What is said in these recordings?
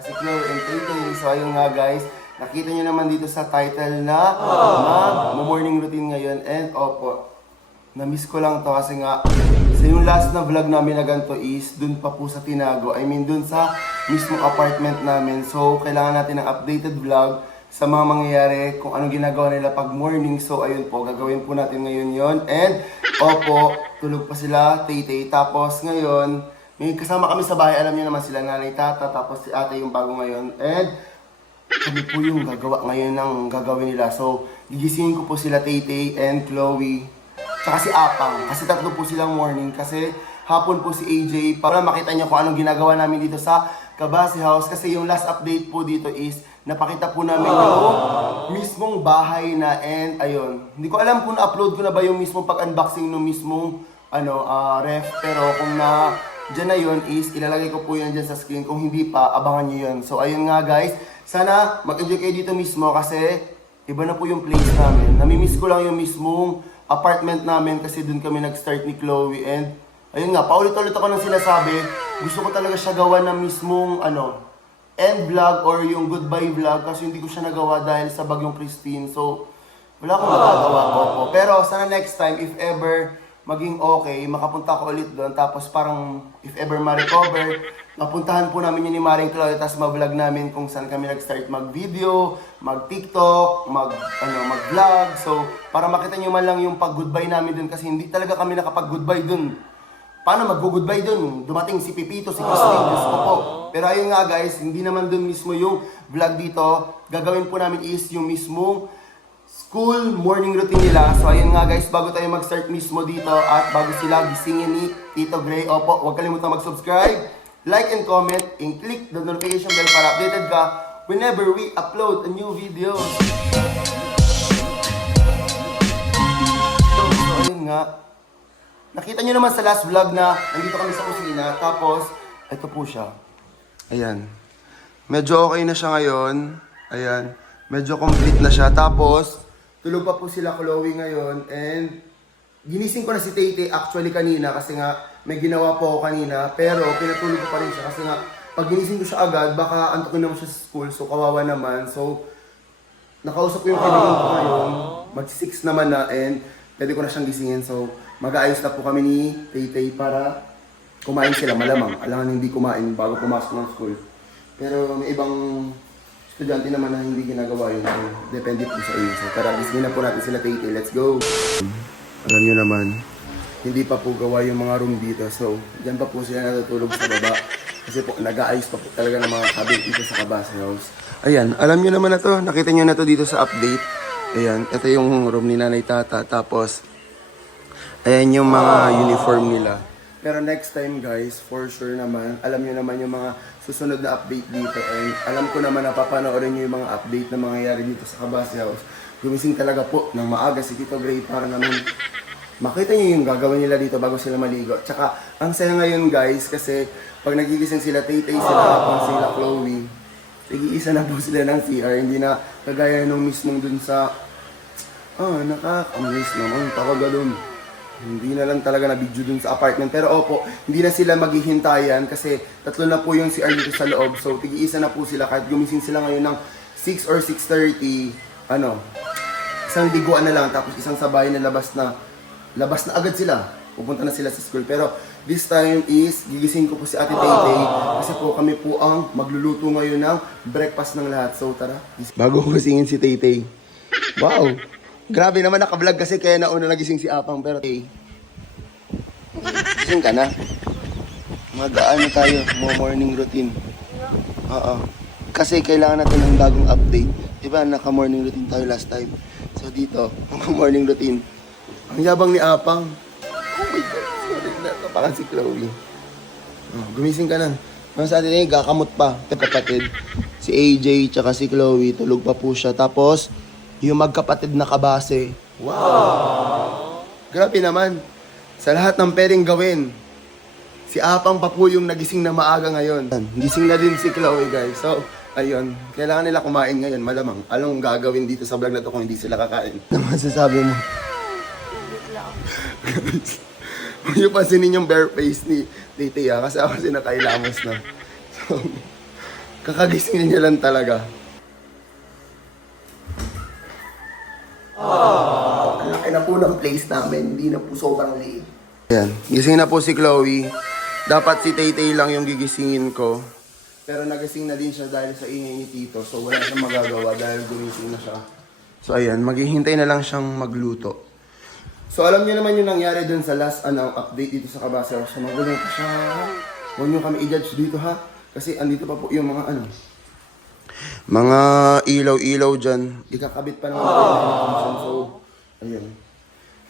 si Chloe and Tay. So ayun nga guys, nakita nyo naman dito sa title na mag-morning routine ngayon. And opo, na-miss ko lang to kasi nga sa yung last na vlog namin na ganito is dun pa po sa Tinago. I mean dun sa mismong apartment namin. So kailangan natin ng updated vlog sa mga mangyayari kung anong ginagawa nila pag morning. So ayun po, gagawin po natin ngayon yon. And opo, tulog pa sila, Tay. Tapos ngayon, may kasama kami sa bahay. Alam niyo naman sila, nanay, tata, tapos si ate yung bago ngayon. And kami po yung gagawa ngayon ng gagawin nila. So gigisingin ko po sila, Tay and Chloe. Tsaka si Apang, kasi tatlo po silang morning, kasi hapon po si AJ, para makita niyo kung anong ginagawa namin dito sa Kabasi House. Kasi yung last update po dito is, napakita po namin yung mismong bahay na, and ayun. Hindi ko alam kung na-upload ko na ba yung mismong pag-unboxing ng mismong ref, pero kung na dyan na yun is, ilalagay ko po yan dyan sa screen. Kung hindi pa, abangan nyo yun. So ayun nga guys, sana mag-enjoy kayo dito mismo kasi iba na po yung place namin. Namimiss ko lang yung mismong apartment namin kasi dun kami nag-start ni Chloe. And ayun nga, paulit-ulit ako nang sinasabi, gusto ko talaga siya gawa ng mismong end vlog or yung goodbye vlog kasi hindi ko siya nagawa dahil sa bagyong Christine. So wala akong magagawa po. Pero sana next time, if ever maging okay, makapunta ko ulit doon. Tapos parang if ever ma-recover, mapuntahan po namin yun ni Maring Chloe, tapos ma-vlog namin kung saan kami nag-start mag-video, mag-TikTok, mag-vlog. So, para makita nyo man lang yung pag-goodbye namin dun kasi hindi talaga kami nakapag-goodbye dun. Paano mag-goodbye dun? Dumating si Pipito, si Christine, Diyos ko po. Pero ayun nga guys, hindi naman dun mismo yung vlog dito. Gagawin po namin is yung mismong school morning routine nila. So ayun nga guys, bago tayo mag-start mismo dito at bago sila gisingin ni Tito Gray, opo, huwag kalimutan mag-subscribe, like and comment, and click the notification bell para updated ka whenever we upload a new video. So ayun nga, nakita nyo naman sa last vlog na nandito kami sa kusina, tapos ito po siya. Ayan. Medyo okay na siya ngayon. Ayan. Medyo complete na siya. Tapos, tulog pa po sila Chloe ngayon. And, ginising ko na si Tay actually kanina kasi nga may ginawa po ako kanina. Pero, pinatulog ko pa rin siya kasi nga pag ginising ko siya agad, baka antukin naman siya sa school. So, kawawa naman. So, nakausap ko yung kaibigan ko ngayon. Mag-6 naman na and pwede ko na siyang gisingin. So, mag-aayos na po kami ni Tay para kumain sila malamang. Alangan hindi kumain bago pumasok ng school. Pero may ibang estudyante naman na hindi ginagawa yun. So, depende po sa inyo. So, tara, gisingin na po natin sila Tay. Let's go! Alam nyo naman, hindi pa po gawa yung mga room dito. So, dyan pa po sila natutulog sa baba. Kasi po, nag-aayos pa po talaga ng mga cabinet dito sa Kabasi House. Ayan, alam nyo naman na to. Nakita nyo na to dito sa update. Ayan, ito yung room ni Nanay Tata. Tapos, ayan yung mga uniform nila. Pero next time guys, for sure naman, alam nyo naman yung mga susunod na update dito. And alam ko naman na papanoorin nyo yung mga update na mangyayari dito sa Kabasi House. Gumising talaga po ng maaga si Tito Gray para naman makita nyo yung gagawin nila dito bago sila maligo. Tsaka, ang saya ngayon guys, kasi pag nagigising sila Tay sila Apang, sila Chloe, nag-iisa na po sila ng CR. Hindi na kagaya nung mismong dun sa nakakamiss naman, pakagalon. Hindi na lang talaga na video dun sa apartment. Pero opo, hindi na sila maghihintayan kasi tatlo na po yung CR dito sa loob. So, tig-iisa na po sila kahit gumising sila ngayon ng 6 or 6:30. Isang liguan na lang tapos isang sabay na labas na agad sila. Pupunta na sila sa school. Pero this time is gigising ko po si Ate Tay kasi po kami po ang magluluto ngayon ng breakfast ng lahat. So, tara. Bago ko gisingin si Tay. Wow! Grabe naman naka-vlog kasi kaya nauna nagising si Apang. Pero gising ka na. Mag-ano tayo, morning routine. Oo. Kasi kailangan natin ng bagong update. Diba naka-morning routine tayo last time. So dito, morning routine. Ang yabang ni Apang. Oh my God, sorry na. Kapakan si Chloe. Gumising ka na. Mas sa atin gakamot pa. Kapatid. Si AJ tsaka si Chloe, tulog pa po siya. Tapos, yung magkapatid na Kabase. Wow! Grabe naman. Sa lahat ng pwedeng gawin, si Apang pa po yung nagising na maaga ngayon. Gising na din si Chloe guys. So, ayun. Kailangan nila kumain ngayon, malamang. Anong gagawin dito sa vlog na to kung hindi sila kakain? Ano masasabi mo? Guys, huwag pansinin yung bare face ni Titi kasi ako kasi nakailamos na. So, Kakagising niya lang talaga. Ang laki na po ng place namin. Hindi na po sobrang liit. Ayan. Gising na po si Chloe. Dapat si Tay-Tay lang yung gigisingin ko. Pero nagising na din siya dahil sa ingay ni Tito. So wala siyang magagawa dahil gumising na siya. So ayan, maghihintay na lang siyang magluto. So alam niyo naman yung nangyari dun sa last update dito sa Cabasa. So magulo pa siya. Huwag niyo kami i-judge dito ha. Kasi andito pa po yung mga mga ilaw-ilaw dyan. Ikakabit pa naman po. So ayun.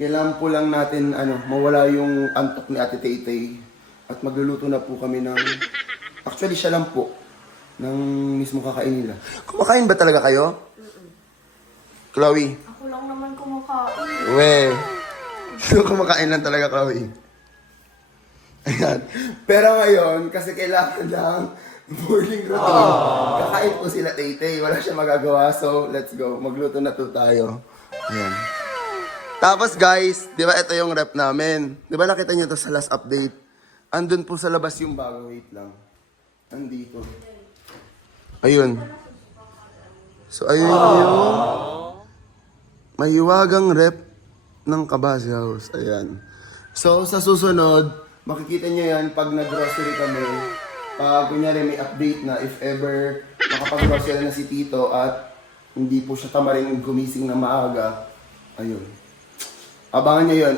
Kailangan po lang natin mawala yung antok ni Ate Tay-Tay. At magluluto na po kami ng... Actually, siya lang po. Ng mismo kakain nila. Kumakain ba talaga kayo? Chloe? Ako lang naman kumakain. We. So, kumakain lang talaga, Chloe. Ayan. Pero ngayon, kasi kailangan lang morning routine. Kakain po sila Tay-Tay. Wala siya magagawa. So, let's go. Magluto na to tayo. Ayan. Tapos guys, di ba ito yung rep namin? Di ba nakita niyo to sa last update? Andun po sa labas yung bago. Wait lang. Andito. Ayun. So, ayun yung mahiwagang rep ng Cabasa House. Ayan. So, sa susunod, makikita nyo yan pag nag-grocery kami. Pag kunyari may update na if ever makapag-grocery na si Tito at hindi po siya tamarin gumising na maaga. Ayun. Abangan nyo yun.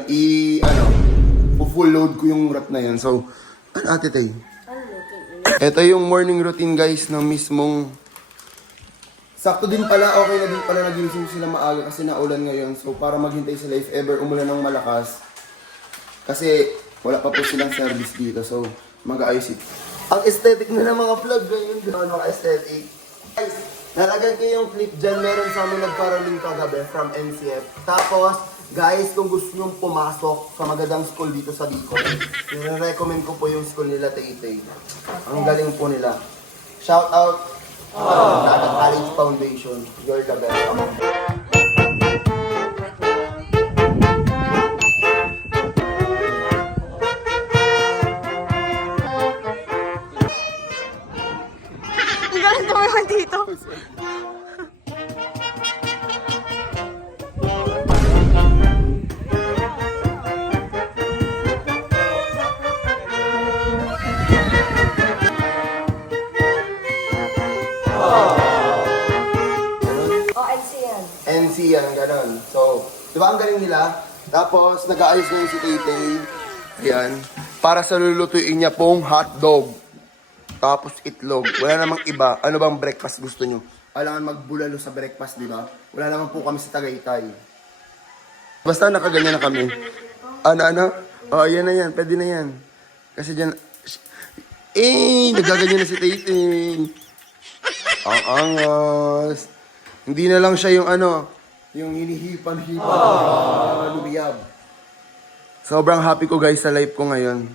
Full load ko yung rep na yun. So, Ate Tay? Ito yung morning routine guys ng mismong... Sakto din pala, okay na din pala nagising sila maaga kasi naulan ngayon. So, para maghintay sila if ever umulan ng malakas. Kasi wala pa po silang service dito. So, mag-aayos ito. Ang aesthetic na ng mga vlog ngayon. Ano ka aesthetic? Guys, nalagay ko yung clip dyan. Meron sa amin nagparaling kagabi from NCF. Tapos, guys, kung gusto nyo pumasok sa magandang school dito sa Bicol, nire-recommend ko po yung school nila Tay-Tay. Ang galing po nila. Shout out Dagat College Foundation. You're the best. Ang galing naman dito. NC yan, gano'n. So, di ba ang galing nila? Tapos, nag-aayos ngayon si Tay-Tay. Ayan. Para sa lulutuin niya pong hotdog. Tapos itlog. Wala namang iba. Ano bang breakfast gusto nyo? Kailangan magbulalo sa breakfast, di ba? Wala naman po kami sa Tagaytay. Basta nakaganyan na kami. Ano? Oh, yan na yan. Pwede na yan. Kasi dyan... nagaganyan na si Tay-Tay. Ang angas. Hindi na lang siya yung yung hinihipan-hipan, lumiyab. Sobrang happy ko guys sa life ko ngayon.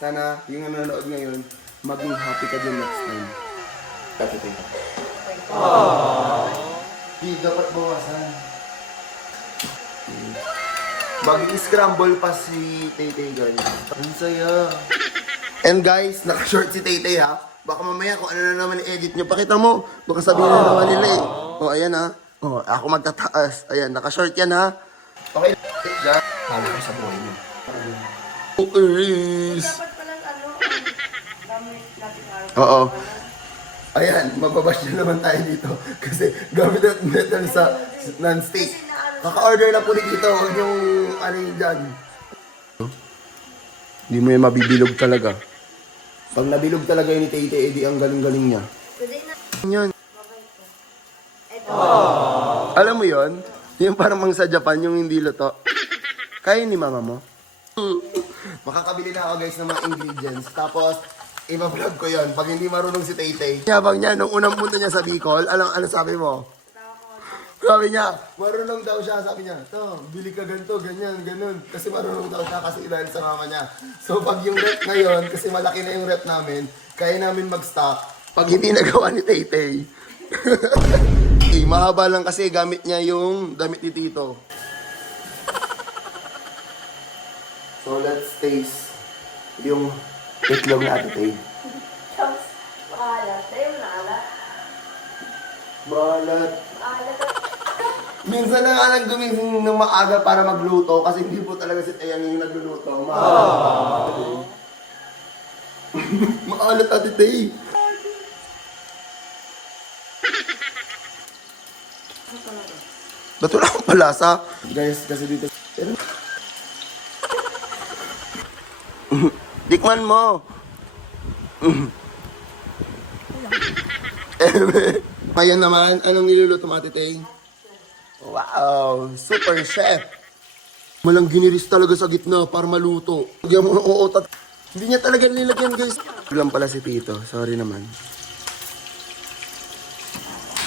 Sana yung nanonood ngayon, maging happy ka din next time. Kapitay. Di dapat bawasan. Maging scramble pa si Tay-Tay guys. Ang saya. And guys, naka-short si Tay-Tay ha. Baka mamaya kung ano na naman i-edit nyo, pakita mo. Baka sabihin na naman nila eh. O, ayan ha. O, ako magtataas. Ayan, naka-short yan ha. Okay, dyan. Kala ko sa buhay mo. Okay. Dapat palang gamit natin araw. Oo. Ayan, mababash na naman tayo dito. Kasi gamit at metal sa non-stick. Kaka-order na po ni dito. Huwag yung yun dyan. Hindi mo yan mabibilog talaga. Pag nabilog talaga yun ni Tay-Tay, edi ang galing-galing niya. Pwede na. Yan. Alam mo yon? Yung parang mang sa Japan, yung hindi luto. Kaya ni mama mo? Makakabili na ako guys ng mga ingredients. Tapos, i-vlog ko yon. Pag hindi marunong si Tay-Tay. Yabang niya, nung unang punta niya sa Bicol, ano sabi mo? Sabi niya, marunong daw siya. Sabi niya, to, bili ka ganito, ganyan, ganun. Kasi marunong daw siya kasi dahil sa mama niya. So pag yung rep ngayon, kasi malaki na yung rep namin, kaya namin mag-stock. Pag hindi nagawa ni Tay-Tay. Mahaba lang kasi gamit niya yung damit ni Tito. So let's taste yung itlog na Ate Tay. Tapos, maalat. Tayo na. Balat. Maalat. Minsan na nga lang gumising ng maaga para magluto kasi hindi po talaga si Tayang yung nagluluto. Maalat ate Tay. Ba't wala akong palasa? Guys, kasi dito... Tikman mo! Ngayon naman, anong niluluto mo ate Tay? Wow! Super chef! Malang giniris talaga sa gitna para maluto. Lagyan mo ng uutat. Hindi niya talaga nilagyan guys. Lang pala si Tito. Sorry naman.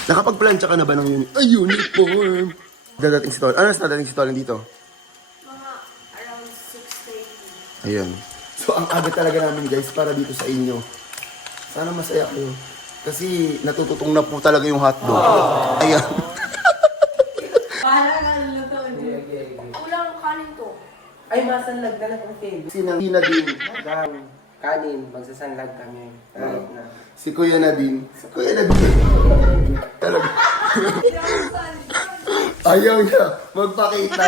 Nakapagplansya ka na ba ng uniform? Dadating si Tolan. Ano na dadating si Tolan dito? Mga around 6:30. Ayun. So, ang aga talaga namin guys para dito sa inyo. Sana masaya kayo. Kasi natututong na po talaga yung hotdog. Ayan. Bahala ka ng luto. Kulang kanin to. Ay, masanlag na lang ang film. Si Nadine. Kanin, magsasanlag kami. Balik na. Si Kuya Nadine. Si Kuya Nadine. Talaga. Ayaw niya magpakita.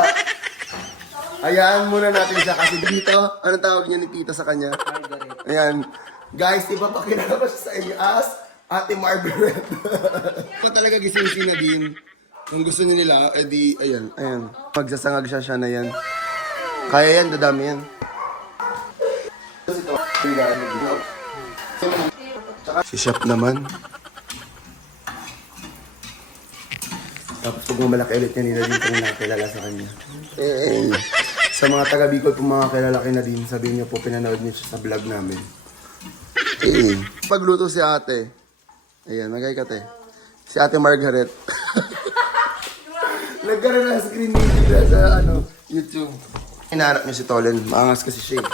Hayaan muna natin siya kasi dito, anong tawag niya ni Tita sa kanya? Margaret. Ayan. Guys, ipapakilala ko siya sa inyo as Ate Margaret. Kung talaga gising si Nadine, kung gusto niyo nila, edi, ayan, ayan. Magsasangag siya na yan. Kaya yan, dadami yan. Si Shep naman. Tapos pag mamalaki ulit niya nila dito yung nakilala sa kanya. Sa mga taga Bicol po mga kilala kay Nadine, sabihin niyo po pinanood niyo siya sa vlog namin. Pagluto si ate. Ayan, magay ka te. Si ate Margaret. Nagkaroon ng screen media sa YouTube. Hinahanap niyo si Tolen. Maangas kasi siya.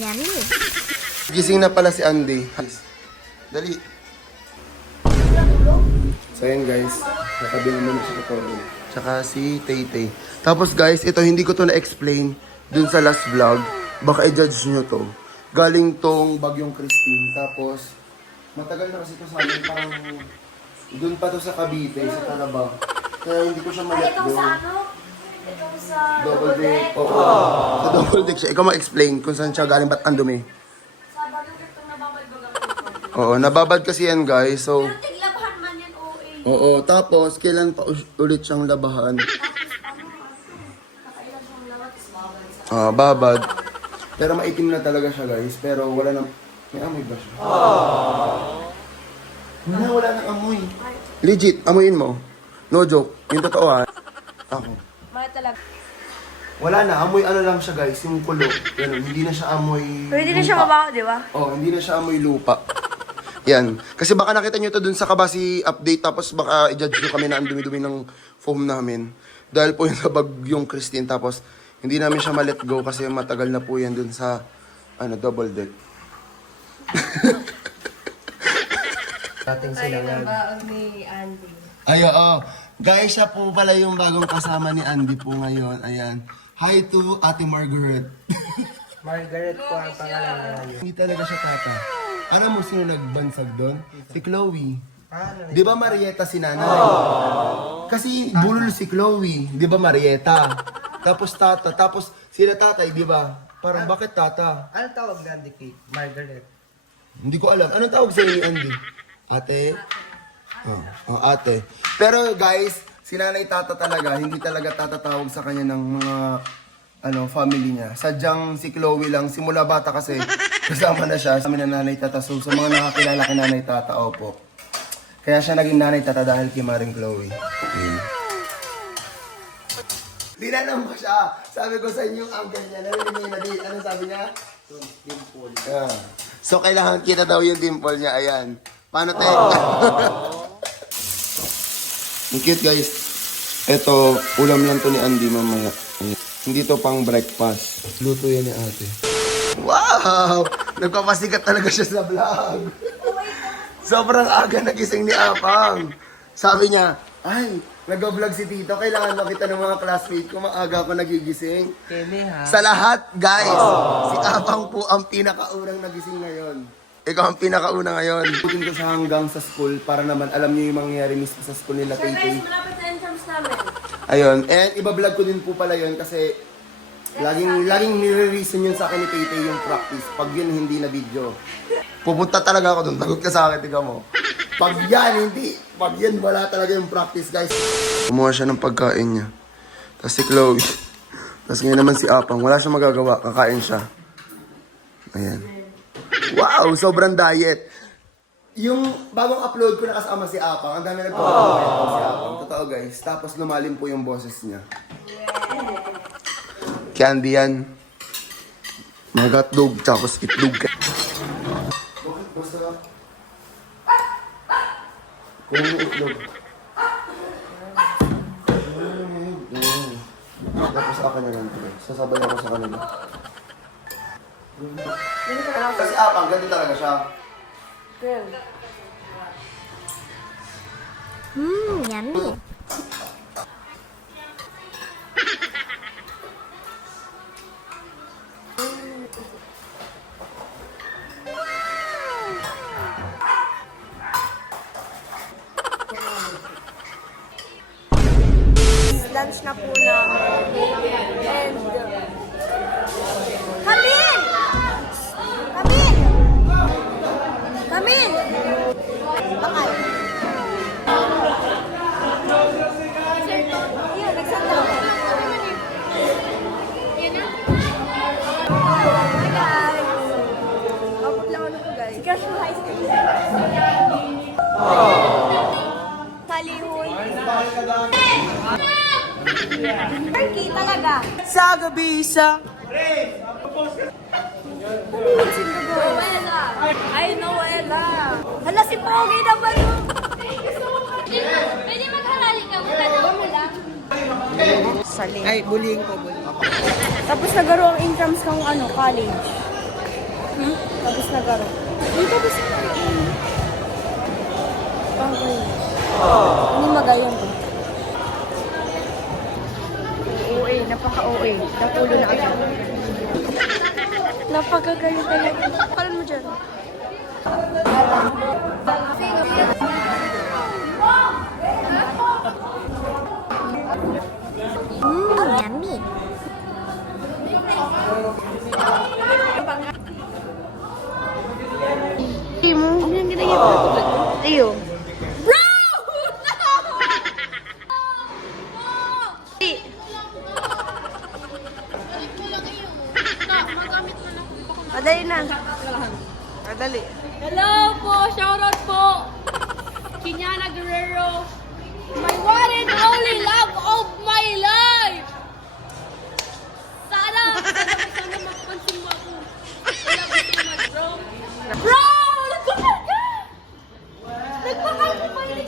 Yummy. Gising na pala si Andy. Dali. So yun guys, nakabi naman siya ko tsaka si Tay-Tay. Tapos guys, ito hindi ko to na-explain dun sa last vlog. Baka i-judge nyo to. Galing tong Bagyong Christine. Tapos, matagal na kasi to sa amin. Parang dun pa to sa Cavite, sa Tarabang. Kaya hindi ko siya Ay, ma-let itong go. sa ano? Itong sa Double deck. Oo. Sa double deck siya. Ikaw ma-explain kung saan siya galing, ba't ang dumi. Sa bagay itong nababalbagang ito. Oo, nababad kasi yan guys. So, Pero tiglabahan man yan, OA. oo. Tapos, kailan pa ulit siyang labahan? Kakailan siyang lamat, is babal sa... Babad. Pero maitim na talaga siya guys. Pero wala na... May amoy ba siya? Wala nang amoy. Legit, amoyin mo. No joke. Yung totoo ha. Ako. Mga talaga. Wala na, amoy ano lang siya guys, yung kulo. Ganun, hindi na siya amoy Pwede na siya lupa. mabaho, di ba? Oh, hindi na siya amoy lupa. Yan. Kasi baka nakita nyo to dun sa Kabasi update tapos baka i-judge nyo kami na ang dumi-dumi ng foam namin. Dahil po yun sa Bagyong Christine tapos hindi namin siya ma-let go kasi matagal na po yan dun sa double deck. Dating sila nga. baon ni Andy. Ay, oo. Guys, siya po pala yung bagong kasama ni Andy po ngayon. Ayan. Hi to Ate Margaret. Margaret po ang pangalan ngayon. Hindi talaga siya tata. Alam mo sino nagbansag doon? Si Chloe. Paano? Di ba Marieta si nanay? Kasi bulol si Chloe. Di ba Marieta? Tapos tata. Tapos sila tatay, di ba? Parang bakit tata? Ano tawag na Andy kay Margaret? Hindi ko alam. Anong tawag sa'yo ni Andy? Ate? Oh, ate. Pero guys, si nanay tata talaga, hindi talaga tatatawag sa kanya ng mga family niya. Sadyang si Chloe lang, simula bata kasi kasama na siya sa amin na nanay tata. So sa mga nakakilala kay nanay tata, opo. Kaya siya naging nanay tata dahil kay Maring Chloe. Tinanong ko siya. Sabi ko sa inyo, ang ganyan. Narinig niya na din. Ano sabi niya? Dimple. Yeah. So, kailangan kita daw yung dimple niya. Ayan. Paano tayo? Ang cute, guys. Ito, ulam lang to ni Andy mamaya. Ayan. Hindi to pang breakfast. Luto yan ni ate. Wow! Nagpapasikat talaga siya sa vlog. Sobrang aga nagising ni Apang. Sabi niya, ay, nag-vlog si Tito. Kailangan makita ng mga classmates ko. Maaga ako nagigising. Kene ha? Sa lahat, guys, si Apang po ang pinakaurang nagising ngayon. Ikaw ang pinakauna ngayon. Putin ko siya hanggang sa school para naman alam niyo yung mangyayari mismo sa school nila, So guys, Tay. malapit na entrance namin. Ayun, and iba-vlog ko din po pala yun kasi laging nire-reason yun sa akin ni Tay yung practice. Pag yun hindi na video. Pupunta talaga ako doon. Tagot ka sa akin, tiga mo. Pag yan, hindi. Pag yan, wala talaga yung practice, guys. Kumuha siya ng pagkain niya. Tapos si Chloe. Tapos ngayon naman si Apang. Wala siyang magagawa. Kakain siya. Ayan. Wow! Sobrang diet. Yung bagong upload ko nakasama si Apang, ang dami nagpapagawa si Apang. Totoo guys. Tapos lumalim po yung boses niya. Candy yan. Mga hotdog, tapos itlog. Bakit basta? Kung yung itlog. Tapos akin na lang ito. Sasabay ako sa kanila. Kasi Apang, ganito talaga siya. Yummy. Lunch na po namin. And Camille! Camille! Camille! Bakal. Yun, nagsanda ako. Hi guys! Kapag lang ano po guys. Si Crush mo high school. Salihon. Turkey talaga. Sa gabi sa... Noela. Ay, Noela. Hala, si Pogi naman yun. Pwede maghalali ka. Magkatawa mo lang. Saling. Ay, bullying po, bullying. Tapos nagaro ang incomes kang ano, college. Tapos nagaro. Ay, tapos okay. Hindi magayon ko. OA, napaka-OA. Napulo na agad. Napakagaling talaga. Kalan mo dyan. Yummy. Hindi mo, hindi ang ginagyan mo. Iyo. Bro! Hindi. Madali na. Madali. Hello po! Shoutout po! Kinyana Guerrero! My one and only love of my life! Sana mapansin mo ako. Wala ko so much, bro. Bro! Nagpapal ka! Nagpapal mo pa yun.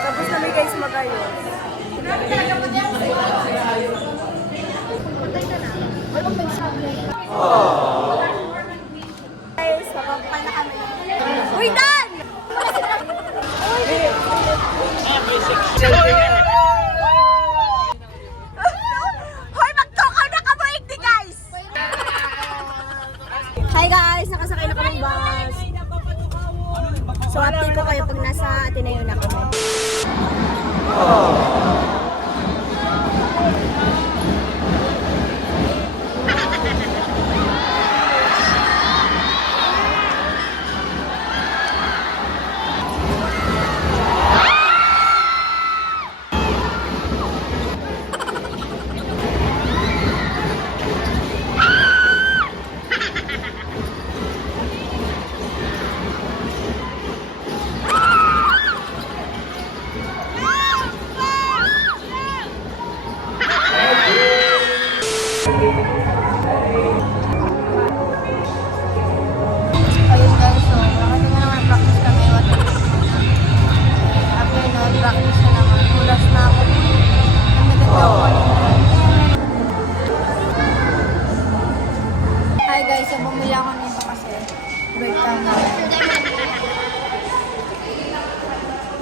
Tapos na may guys magayon. Guys, nakapal na kami. Uy, Dan! Hoy, mag-talk na kabuig di guys! Hi guys, nakasakay na kami bus. So update ko kayo pag nasa Ateneo na kami.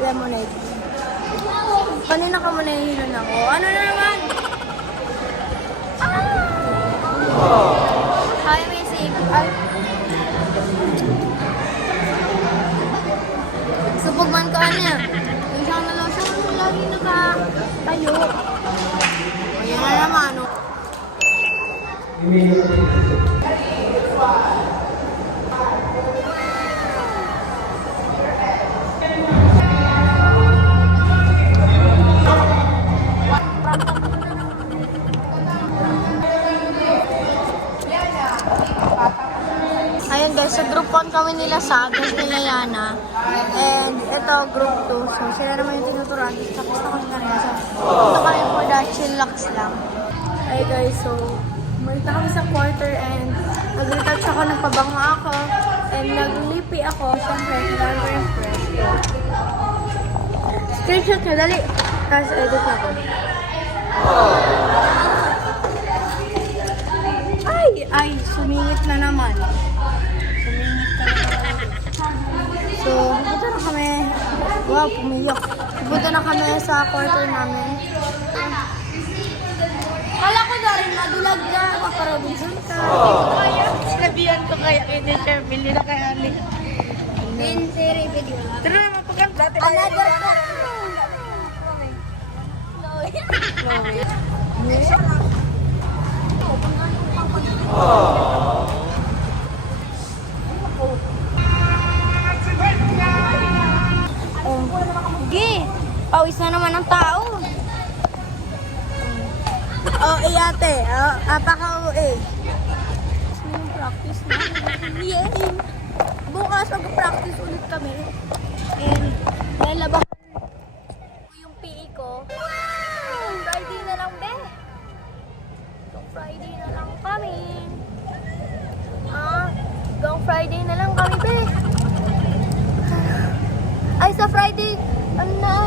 lemonade. Kanina ka muna hihinon ako. Ano na naman? Hi, Missy. Ay. Supog man ka niya. Yung siyang nalosyon mo lagi nakatayo. Ayan na naman, no? Ayun guys, sa group 1 kami nila sa nila Yana. And ito, group 2. So, sila naman yung tinuturuan. Tapos na kami kanina. So, ito kami for the chillax lang. Ay guys, so, umalita kami sa quarter and nag-retouch ako, nagpabango ako. And naglipi ako. Siyempre, kailangan ko yung fresh. Screenshot nyo, dali. Tapos edit ako. Ay, sumingit na naman. So, pupunta na kami. Wow, pumiyok. Pupunta na kami sa quarter namin. Kala ko na rin, madulag na. Makarabinsun ka. Sinabihan ko kaya kay Teacher Bill, hindi na kaya ni. Din, siri, video. Pero na mapaganda. Another cup. Gi, pawis na naman ang tao. Oh, ate. Apaka-OA. Yung practice na. Yay! Bukas mag-practice ulit kami. And lalabak ko yung PE ko. Wow! Friday na lang, be. Friday na lang kami. Hanggang Friday na lang kami, be. Ay, sa Friday, ano na?